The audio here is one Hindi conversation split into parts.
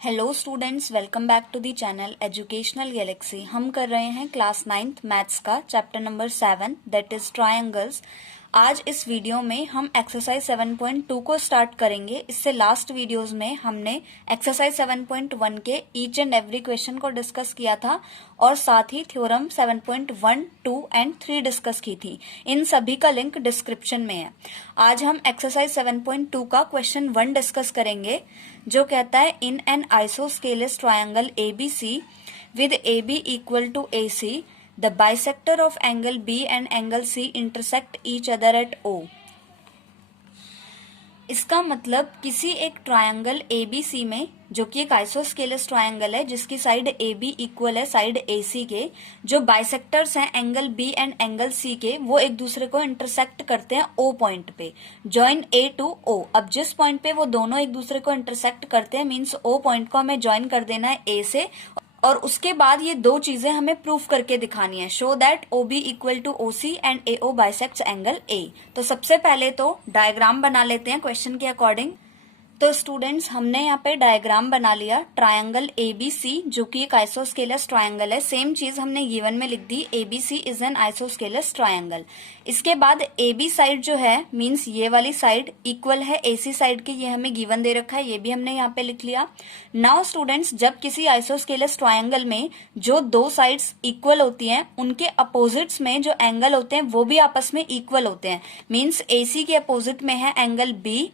Hello students, welcome back to the channel Educational Galaxy. हम कर रहे हैं क्लास 9th मैथ्स का chapter number 7 that is triangles. आज इस वीडियो में हम एक्सरसाइज 7.2 को स्टार्ट करेंगे। इससे लास्ट वीडियोस में हमने एक्सरसाइज 7.1 के ईच एंड एवरी क्वेश्चन को डिस्कस किया था और साथ ही थ्योरम 7.1, 2 एंड 3 डिस्कस की थी। इन सभी का लिंक डिस्क्रिप्शन में है। आज हम एक्सरसाइज 7.2 का क्वेश्चन 1 डिस्कस करेंगे, जो कहता है in an isosceles triangle ABC with AB equal to AC, the bisector of angle B and angle C intersect each other at O. इसका मतलब किसी एक ट्रायंगल ABC में, जो कि एक आइसोस्केलस ट्रायंगल है जिसकी साइड AB इक्वल है साइड AC के, जो बाइसेक्टर्स हैं angle B and angle C के, वो एक दूसरे को इंटरसेक्ट करते हैं O पॉइंट पे। Join A to O। अब जिस पॉइंट पे वो दोनों एक दूसरे को इंटरसेक्ट करते हैं मीन्स O पॉइंट को हमें ज्वाइन कर देना है A से, और उसके बाद ये दो चीजें हमें प्रूफ करके दिखानी है। Show that O B equal to O C and A O bisects angle A. तो सबसे पहले तो डायग्राम बना लेते हैं क्वेश्चन के अकॉर्डिंग। तो स्टूडेंट्स, हमने यहाँ पे डायग्राम बना लिया ट्रायंगल एबीसी, जो कि एक आइसोस्केलस ट्रायंगल है। सेम चीज हमने गिवन में लिख दी, ABC is an isosceles triangle. इसके बाद एबी साइड जो है मींस ये वाली साइड इक्वल है एसी साइड के, ये हमें गिवन दे रखा है, ये भी हमने यहाँ पे लिख लिया। नाउ स्टूडेंट्स, जब किसी आइसोस्केलस ट्रायंगल में जो दो साइड्स इक्वल होती हैं, उनके अपोजिट्स में जो एंगल होते हैं वो भी आपस में इक्वल होते हैं। मींस एसी के अपोजिट में है एंगल बी,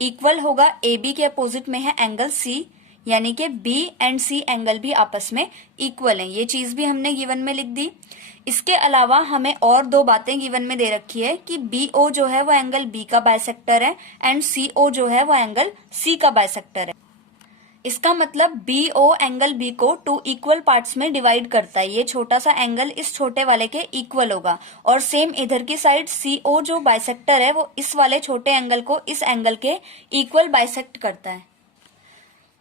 इक्वल होगा ए बी के अपोजिट में है एंगल सी, यानी कि बी एंड सी एंगल भी आपस में इक्वल हैं। ये चीज भी हमने गिवन में लिख दी। इसके अलावा हमें और दो बातें गिवन में दे रखी है कि बी ओ जो है वो एंगल बी का बाइसेक्टर है एंड सी ओ जो है वो एंगल सी का बाइसेक्टर है। इसका मतलब बी ओ एंगल बी को टू इक्वल पार्ट्स में डिवाइड करता है। ये छोटा सा एंगल इस छोटे वाले के इक्वल होगा, और सेम इधर की साइड सी ओ जो बाइसेक्टर है वो इस वाले छोटे एंगल को इस एंगल के इक्वल बाइसेक्ट करता है।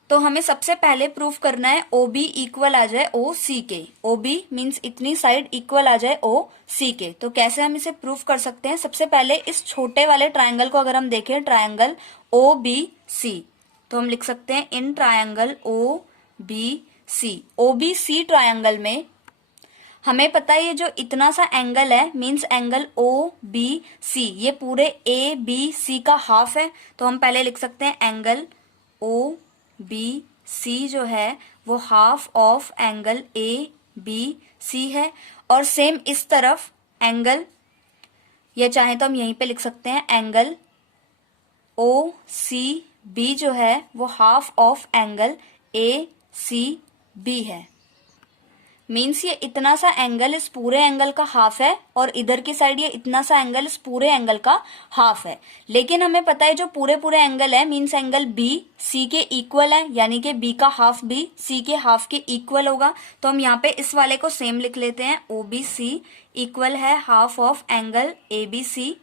तो हमें सबसे पहले प्रूफ करना है ओ बी इक्वल आ जाए ओ सी के। ओ बी मीन्स इतनी साइड इक्वल आ जाए ओ सी के। तो कैसे हम इसे प्रूफ कर सकते हैं? सबसे पहले इस छोटे वाले ट्रायंगल को अगर हम देखें, ट्रायंगल ओ बी सी, तो हम लिख सकते हैं in triangle O B C. O B C triangle में हमें पता है ये जो इतना सा एंगल है means angle O B C, ये पूरे ए बी सी का हाफ है। तो हम पहले लिख सकते हैं एंगल ओ बी सी जो है वो half of angle A B C है। और सेम इस तरफ एंगल, ये चाहे तो हम यहीं पे लिख सकते हैं एंगल ओ सी बी जो है वो half of angle A C B है। मीन्स ये इतना सा एंगल इस पूरे एंगल का हाफ है और इधर की साइड ये इतना सा एंगल इस पूरे एंगल का हाफ है। लेकिन हमें पता है जो पूरे पूरे एंगल है मीन्स एंगल बी सी के इक्वल है, यानी कि बी का हाफ बी सी के हाफ के इक्वल होगा। तो हम यहाँ पे इस वाले को सेम लिख लेते हैं, ओ बी सी इक्वल है half of angle A B C.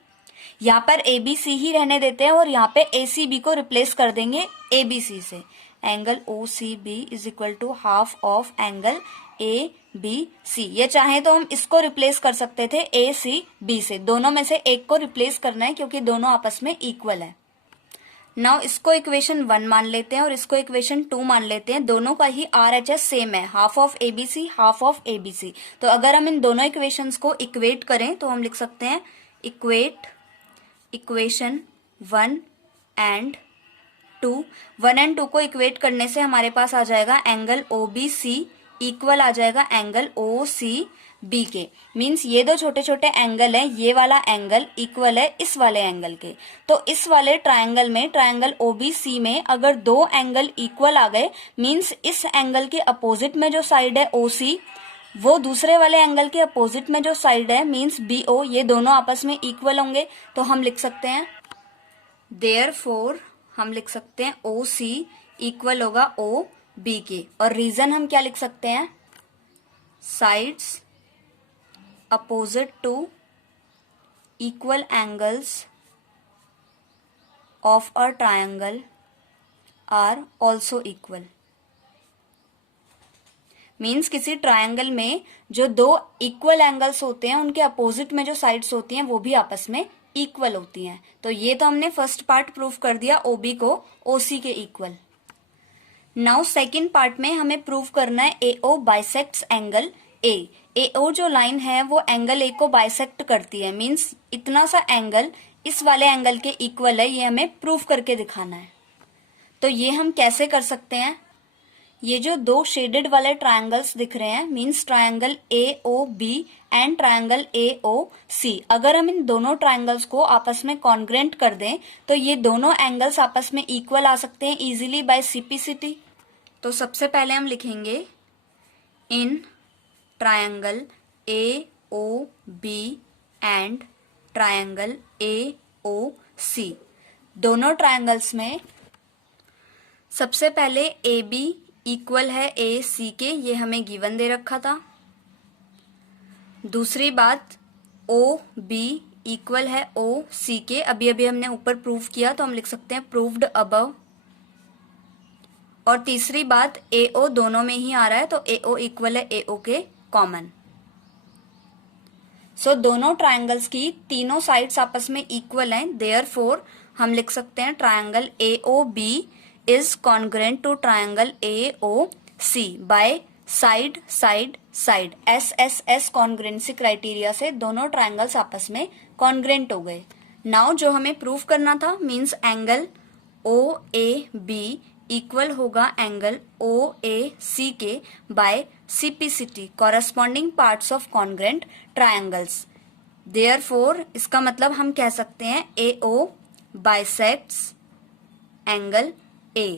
यहाँ पर ए बी सी ही रहने देते हैं और यहाँ पे ए सी बी को रिप्लेस कर देंगे ए बी सी से। Angle O C B is equal to half of angle A B C. ये चाहे तो हम इसको रिप्लेस कर सकते थे ए सी बी से, दोनों में से एक को रिप्लेस करना है क्योंकि दोनों आपस में इक्वल है। नाउ इसको इक्वेशन 1 मान लेते हैं और इसको इक्वेशन 2 मान लेते हैं। दोनों का ही RHS सेम है, half of ABC half of ABC. तो अगर हम इन दोनों इक्वेशंस को इक्वेट करें तो हम लिख सकते हैं इक्वेट इक्वेशन 1 एंड 2। 1 एंड 2 को इक्वेट करने से हमारे पास आ जाएगा angle O B C equal आ जाएगा एंगल ओ सी बी के। मीन्स ये दो छोटे छोटे एंगल हैं, ये वाला एंगल इक्वल है इस वाले एंगल के। तो इस वाले ट्रायंगल में, ट्रायंगल ओ बी सी में अगर दो एंगल इक्वल आ गए मीन्स इस एंगल के अपोजिट में जो साइड है ओ सी, वो दूसरे वाले एंगल के अपोजिट में जो साइड है मींस बी ओ, ये दोनों आपस में इक्वल होंगे। तो हम लिख सकते हैं देयरफॉर, हम लिख सकते हैं ओ सी इक्वल होगा ओ बी के। और रीजन हम क्या लिख सकते हैं? Sides opposite to equal angles of a triangle are also equal. Means किसी ट्रायंगल में जो दो इक्वल एंगल्स होते हैं उनके अपोजिट में जो साइड्स होती हैं वो भी आपस में इक्वल होती हैं। तो ये तो हमने फर्स्ट पार्ट प्रूफ कर दिया, ओबी को ओसी के इक्वल। नाउ सेकेंड पार्ट में हमें प्रूव करना है AO bisects angle A। AO जो लाइन है वो एंगल A को बाइसेक्ट करती है, मीन्स इतना सा एंगल इस वाले एंगल के इक्वल है, ये हमें प्रूव करके दिखाना है। तो ये हम कैसे कर सकते हैं? ये जो दो शेडेड वाले ट्रायंगल्स दिख रहे हैं, means triangle AOB and triangle AOC, अगर हम इन दोनों ट्रायंगल्स को आपस में कॉन्ग्रेंट कर दें तो ये दोनों एंगल्स आपस में इक्वल आ सकते हैं इजीली बाय सिंप्लिसिटी। तो सबसे पहले हम लिखेंगे in triangle AOB and triangle AOC, दोनों ट्रायंगल्स में सबसे पहले AB इक्वल है AC के, ये हमें गिवन दे रखा था। दूसरी बात OB इक्वल है OC के, अभी अभी हमने ऊपर प्रूव किया तो हम लिख सकते हैं प्रूव्ड अबव। और तीसरी बात AO दोनों में ही आ रहा है तो AO इक्वल है AO के कॉमन। सो दोनों ट्रायंगल्स की तीनों साइड्स आपस में इक्वल हैं, देयरफॉर हम लिख सकते हैं triangle AOB is congruent to triangle AOC by side side side. SSS congruency criteria से दोनों ट्रायंगल्स आपस में कॉन्ग्रेंट हो गए। नाउ जो हमें प्रूव करना था, मींस एंगल OAB इक्वल होगा एंगल OAC के by CPCT, corresponding parts of congruent triangles. Therefore इसका मतलब हम कह सकते हैं AO बाइसेक्ट्स एंगल A।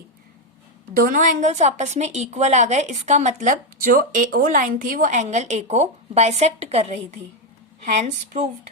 दोनों एंगल्स आपस में इक्वल आ गए, इसका मतलब जो AO लाइन थी वो एंगल A को बाइसेक्ट कर रही थी, हैंस प्रूव्ड।